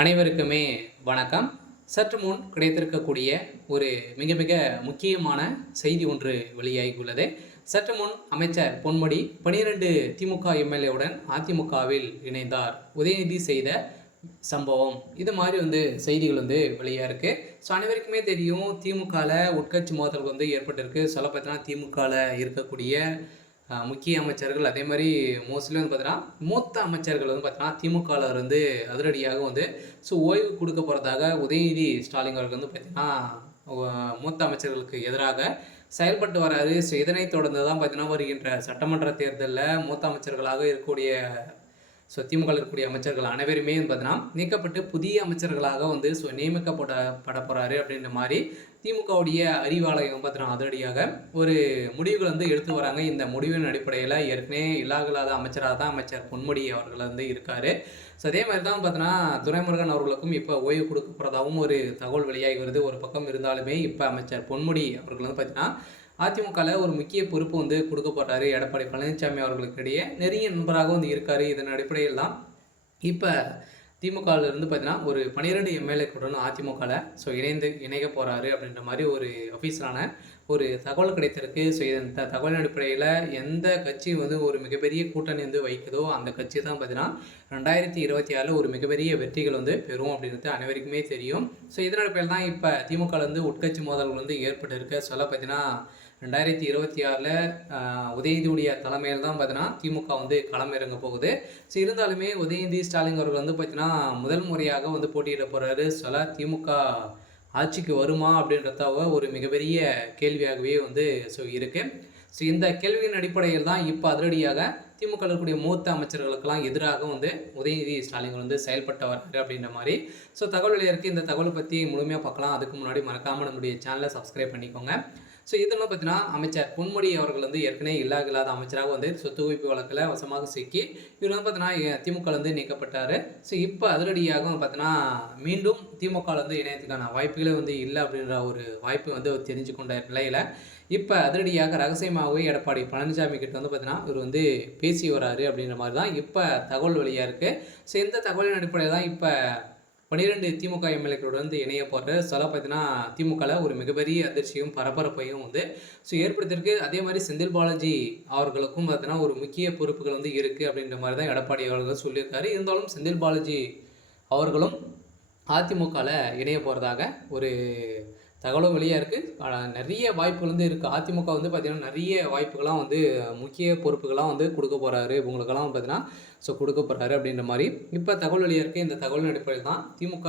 அனைவருக்குமே வணக்கம். சற்று முன் கிடைத்திருக்கக்கூடிய ஒரு மிக மிக முக்கியமான செய்தி ஒன்று வெளியாகியுள்ளது. சற்று முன் அமைச்சர் பொன்முடி 12 திமுக எம்எல்ஏவுடன் அதிமுகவில் இணைந்தார். உதயநிதி செய்த சம்பவம் இது மாதிரி செய்திகள் வெளியாக இருக்குது. ஸோ அனைவருக்குமே தெரியும், திமுகவில் உட்கட்சி மோதல் ஏற்பட்டிருக்கு. சொல்ல பார்த்தீங்கன்னா திமுகவில் இருக்கக்கூடிய முக்கிய அமைச்சர்கள், அதே மாதிரி மோஸ்ட்லி பார்த்தீங்கன்னா மூத்த அமைச்சர்கள் பார்த்தீங்கன்னா திமுகவில் அதிரடியாக ஓய்வு கொடுக்க போகிறதாக உதயநிதி ஸ்டாலின் அவர்கள் பார்த்தீங்கன்னா மூத்த அமைச்சர்களுக்கு எதிராக செயல்பட்டு வராரு. ஸோ இதனைத் தொடர்ந்து தான் பார்த்தீங்கன்னா வருகின்ற சட்டமன்ற தேர்தலில் மூத்த அமைச்சர்களாக இருக்கக்கூடிய திமுக இருக்கக்கூடிய அமைச்சர்கள் அனைவருமே பார்த்தீங்கன்னா நீக்கப்பட்டு புதிய அமைச்சர்களாக நியமிக்கப்பட போகிறாரு அப்படின்ற மாதிரி திமுகவுடைய அறிவாலயம் பார்த்தீங்கன்னா அதிரடியாக ஒரு முடிவுகள் எடுத்து வராங்க. இந்த முடிவின் அடிப்படையில் ஏற்கனவே இல்லாத அமைச்சராக தான் அமைச்சர் பொன்முடி அவர்கள் இருக்கார். ஸோ அதே மாதிரி தான் பார்த்தீங்கன்னா துரைமுருகன் அவர்களுக்கும் இப்போ ஓய்வு கொடுக்க போகிறதாகவும் ஒரு தகவல் வெளியாகி வருது. ஒரு பக்கம் இருந்தாலுமே இப்போ அமைச்சர் பொன்முடி அவர்கள் பார்த்தீங்கன்னா அதிமுகவில் ஒரு முக்கிய பொறுப்பு கொடுக்க போகிறாரு. எடப்பாடி பழனிசாமி அவர்களுக்கிடையே நெருங்கிய நண்பராக இருக்கார். இதன் அடிப்படையில் தான் இப்போ திமுகவிலிருந்து பார்த்தீங்கன்னா ஒரு 12 எம்எல்ஏக்களுடன் அதிமுகவில் இணைய போகிறாரு அப்படின்ற மாதிரி ஒரு அஃபீஷியலான ஒரு தகவல் கிடைத்திருக்கு. ஸோ இந்த தகவலின் அடிப்படையில் எந்த கட்சி ஒரு மிகப்பெரிய கூட்டணி வைக்குதோ அந்த கட்சி தான் பார்த்தீங்கன்னா 2026 ஒரு மிகப்பெரிய வெற்றிகள் பெறும் அப்படின்றது அனைவருக்குமே தெரியும். ஸோ இதன் அடிப்படையில் தான் இப்போ திமுகவில் உட்கட்சி மோதல்கள் ஏற்பட்டிருக்க சொல்ல பார்த்தீங்கன்னா 2026 உதயநிதியுடைய தலைமையில் தான் பார்த்தீங்கன்னா திமுக களம் இறங்க போகுது. ஸோ இருந்தாலுமே உதயநிதி ஸ்டாலின் அவர்கள் பார்த்தீங்கன்னா முதல் முறையாக போட்டியிட போகிறாரு. சொல்ல திமுக ஆட்சிக்கு வருமா அப்படின்றத ஒரு மிகப்பெரிய கேள்வியாகவே இருக்குது. ஸோ இந்த கேள்வியின் அடிப்படையில் தான் இப்போ அதிரடியாக திமுக இருக்கக்கூடிய மூத்த அமைச்சர்களுக்கெல்லாம் எதிராக உதயநிதி ஸ்டாலின் செயல்பட்டு வர்றாரு அப்படின்ற மாதிரி தகவல் வெளியாக இந்த தகவலை பற்றி முழுமையாக பார்க்கலாம். அதுக்கு முன்னாடி மறக்காமல் நம்முடைய சேனலை சப்ஸ்கிரைப் பண்ணிக்கோங்க. ஸோ இதெல்லாம் பார்த்தீங்கன்னா அமைச்சர் பொன்முடி அவர்கள் ஏற்கனவே இல்லாத அமைச்சராக சொத்து குவிப்பு வழக்கில் வசமாக சிக்கி இவர் பார்த்தீங்கன்னா திமுக நீக்கப்பட்டார். ஸோ இப்போ அதிரடியாக பார்த்தீங்கன்னா மீண்டும் திமுக இணையத்துக்கான வாய்ப்புகளே இல்லை அப்படின்ற ஒரு வாய்ப்பு தெரிஞ்சு கொண்ட நிலையில் இப்போ அதிரடியாக ரகசியமாகவே எடப்பாடி பழனிசாமி கிட்ட பார்த்தீங்கன்னா இவர் பேசி வராரு அப்படின்ற மாதிரி தான் இப்போ தகவல் வெளியாக இருக்குது. ஸோ இந்த தகவலின் அடிப்படையில் தான் இப்போ 12 திமுக எம்எல்ஏக்களுடன் இணைய போகிற சொல்ல பார்த்தீங்கன்னா திமுகவில் ஒரு மிகப்பெரிய அதிர்ச்சியும் பரபரப்பையும் ஏற்படுத்தியிருக்கு. அதே மாதிரி செந்தில் பாலாஜி அவர்களுக்கும் பார்த்தீங்கன்னா ஒரு முக்கிய பொறுப்புகள் இருக்குது அப்படின்ற மாதிரி தான் எடப்பாடி அவர்கள் சொல்லியிருக்காரு. இருந்தாலும் செந்தில் பாலாஜி அவர்களும் அதிமுகவில் இணைய போகிறதாக ஒரு தகவலும் வெளியாக இருக்குது. நிறைய வாய்ப்புகள் இருக்குது. அதிமுக பார்த்திங்கன்னா நிறைய வாய்ப்புகள்லாம் முக்கிய பொறுப்புகள்லாம் கொடுக்க போகிறாரு இவங்களுக்கெல்லாம் பார்த்தீங்கன்னா கொடுக்க போகிறாரு அப்படின்ற மாதிரி இப்போ தகவல் வெளியாக இருக்குது. இந்த தகவலின் அடிப்படையில் தான் திமுக